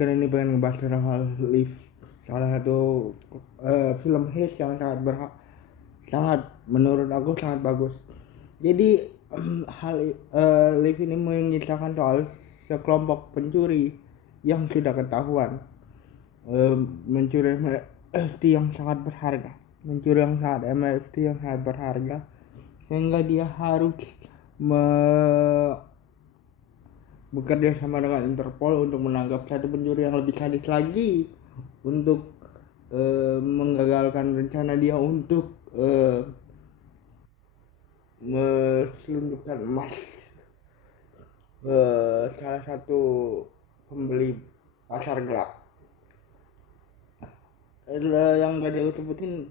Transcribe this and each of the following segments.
kali ini pengen ngebahas tentang hal Live, salah satu film hits yang sangat menurut aku sangat bagus. Jadi hal Live ini mengisahkan soal sekelompok pencuri yang sudah ketahuan mencuri MFT yang sangat berharga, sehingga dia harus bekerja sama dengan Interpol untuk menangkap satu pencuri yang lebih sadis lagi untuk menggagalkan rencana dia untuk menyelundupkan emas ke salah satu pembeli pasar gelap. Yang gak aku sebutin,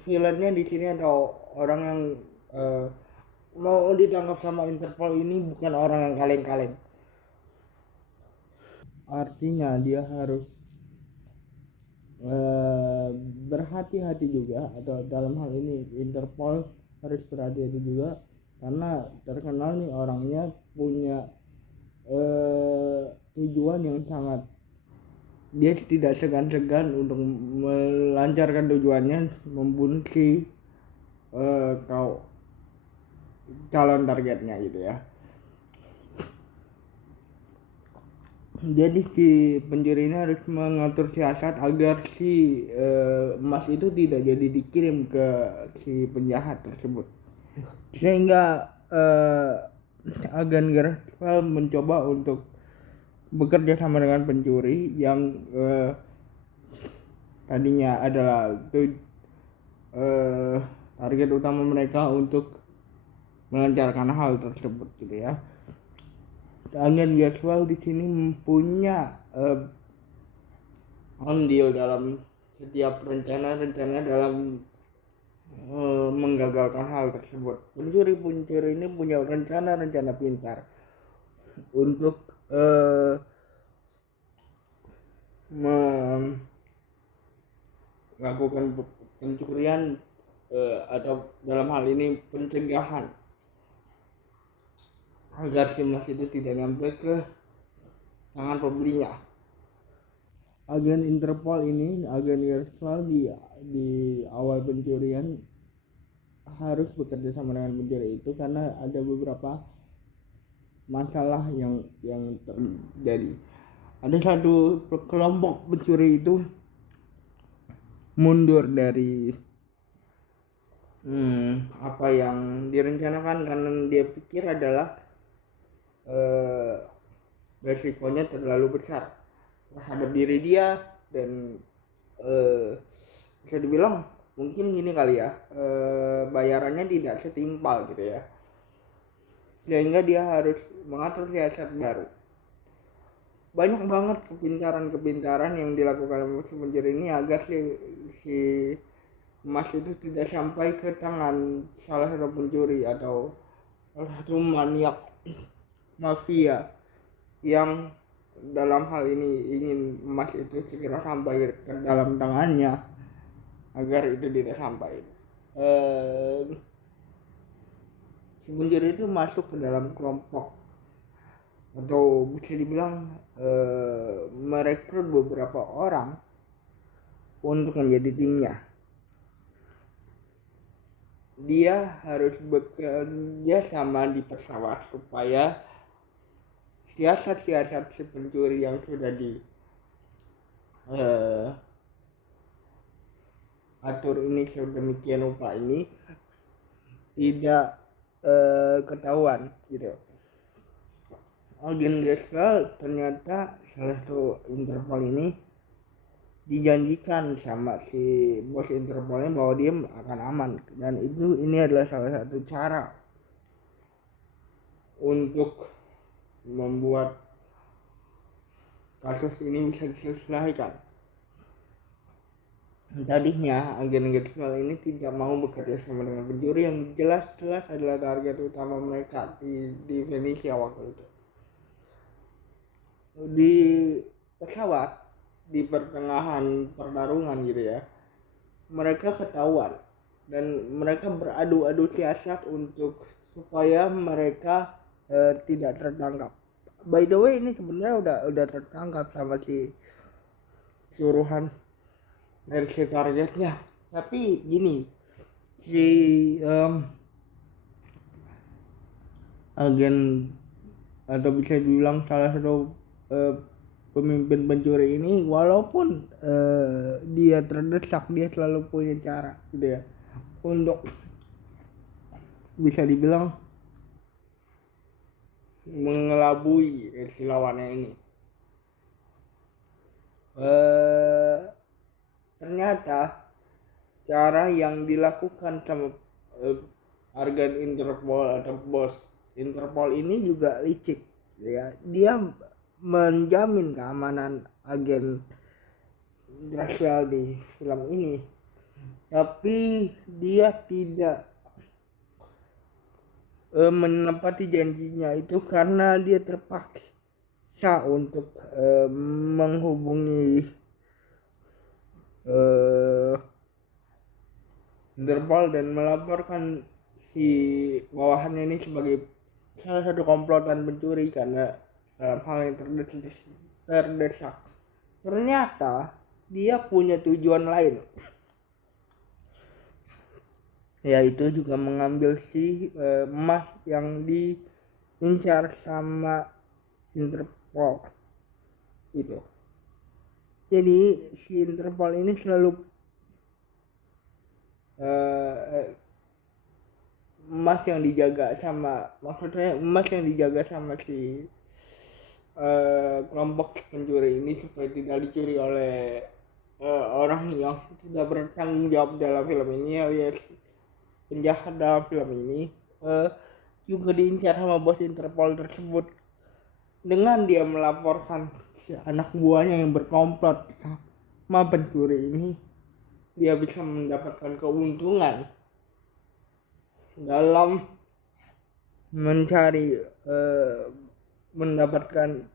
villainnya di sini atau orang yang mau ditangkap sama Interpol ini bukan orang yang kaleng-kaleng. Artinya dia harus berhati-hati juga, atau dalam hal ini Interpol harus berhati-hati juga, karena terkenal nih orangnya punya tujuan yang sangat, dia tidak segan-segan untuk melancarkan tujuannya, membunuh si calon targetnya gitu ya. Jadi si pencuri ini harus mengatur siasat agar si emas itu tidak jadi dikirim ke si penjahat tersebut, sehingga agen Gershwell mencoba untuk bekerja sama dengan pencuri yang tadinya adalah target utama mereka untuk melancarkan hal tersebut gitu ya. Agen Gershwell di sini punya andil dalam setiap rencana dalam menggagalkan hal tersebut. Pencuri ini punya rencana pintar untuk melakukan pencurian atau dalam hal ini pencegahan agar si emas itu tidak sampai ke tangan pembelinya. Agen Interpol ini, agen Gershwell di awal pencurian harus bekerja sama dengan pencuri itu karena ada beberapa masalah yang terjadi. Ada satu kelompok pencuri itu mundur dari apa yang direncanakan karena dia pikir adalah resikonya terlalu besar terhadap diri dia, dan bisa dibilang mungkin gini kali ya, bayarannya tidak setimpal gitu ya, sehingga dia harus mengatur siasat baru. Banyak banget kepintaran yang dilakukan oleh pencuri ini agar si emas itu tidak sampai ke tangan salah satu pencuri atau salah satu maniak mafia yang dalam hal ini ingin emas itu segera sampai ke dalam tangannya agar itu tidak sampai. Si pencuri itu masuk ke dalam kelompok, atau bisa dibilang merekrut beberapa orang untuk menjadi timnya. Dia harus bekerja sama di pesawat supaya siasat si pencuri yang sudah atur ini sedemikian rupa ini tidak ketahuan gitu. Agen Gershwell ternyata salah satu Interpol ini dijanjikan sama si bos Interpolnya bahwa dia akan aman, dan ini adalah salah satu cara untuk membuat kasus ini bisa diselesaikan. Tadinya agen Gershwell ini tidak mau bekerja sama dengan pencuri yang jelas-jelas adalah target utama mereka di Venesia waktu itu. Di pesawat, di pertengahan pertarungan gitu ya, mereka ketahuan dan mereka beradu siasat untuk supaya mereka tidak tertangkap. by the way ini sebenarnya udah tertangkap sama si suruhan dari si targetnya. Tapi gini, si agen atau bisa dibilang salah satu pemimpin pencuri ini, walaupun dia terdesak, dia selalu punya cara gitu ya untuk bisa dibilang mengelabui si lawannya ini. Ternyata cara yang dilakukan sama agen Interpol atau bos Interpol ini juga licik ya. Dia menjamin keamanan agen Rachel di film ini, tapi dia tidak menepati janjinya itu karena dia terpaksa untuk menghubungi Interpol dan melaporkan si bawahannya ini sebagai salah satu komplotan pencuri karena dalam hal yang terdesak. Ternyata dia punya tujuan lain, yaitu juga mengambil si emas yang diincar sama Interpol itu. Jadi si Interpol ini selalu emas yang dijaga sama, maksudnya emas yang dijaga sama si kelompok pencuri ini supaya tidak dicuri oleh orang yang tidak bertanggung jawab dalam film ini, alias penjahat dalam film ini, juga diincar sama bos Interpol tersebut dengan dia melaporkan si anak buahnya yang berkomplot sama pencuri ini. Dia bisa mendapatkan keuntungan dalam mencari mendapatkan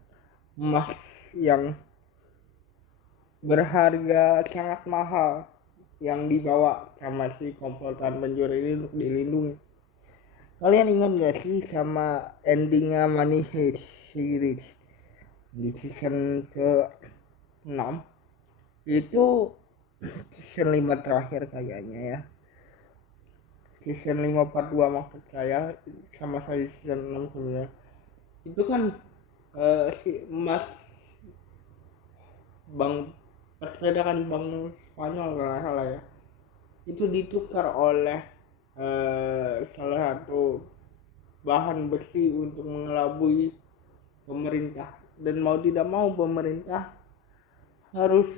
emas yang berharga sangat mahal yang dibawa sama si komplotan pencuri ini untuk dilindungi. Kalian ingat gak sih sama endingnya Money Heist series di season ke-6? Itu season 5 terakhir kayaknya ya. Season 5 part 2 maksud saya, sama saya season 6 sebenarnya. Itu kan si emas bank percetakan bank Spanyol kalau nggak salah ya, itu ditukar oleh salah satu bahan besi untuk mengelabui pemerintah, dan mau tidak mau pemerintah harus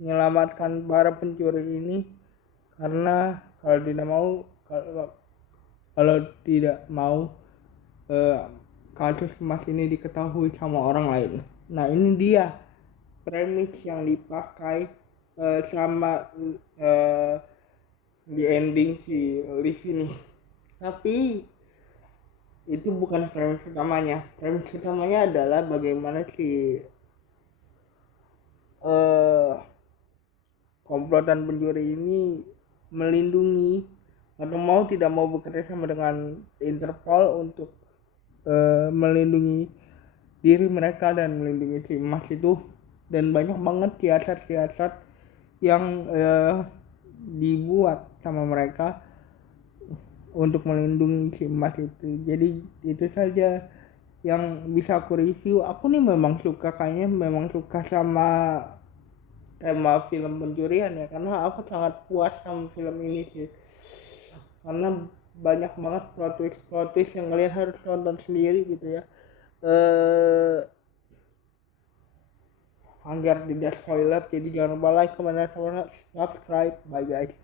menyelamatkan para pencuri ini, karena kalau tidak mau kasus emas ini diketahui sama orang lain. Nah ini dia premis yang dipakai sama di ending si Liv ini. Tapi itu bukan premis utamanya. Premis utamanya adalah bagaimana si komplotan pencuri ini melindungi atau mau tidak mau bekerja sama dengan Interpol untuk melindungi diri mereka dan melindungi si emas itu. Dan banyak banget siasat-siasat yang dibuat sama mereka untuk melindungi si emas itu. Jadi itu saja yang bisa aku review. Aku nih memang suka sama tema film pencurian ya, karena aku sangat puas sama film ini sih, karena banyak banget plot twist yang kalian harus tonton sendiri gitu ya. Agar tidak spoiler, jadi jangan lupa like, comment, dan subscribe. Bye guys.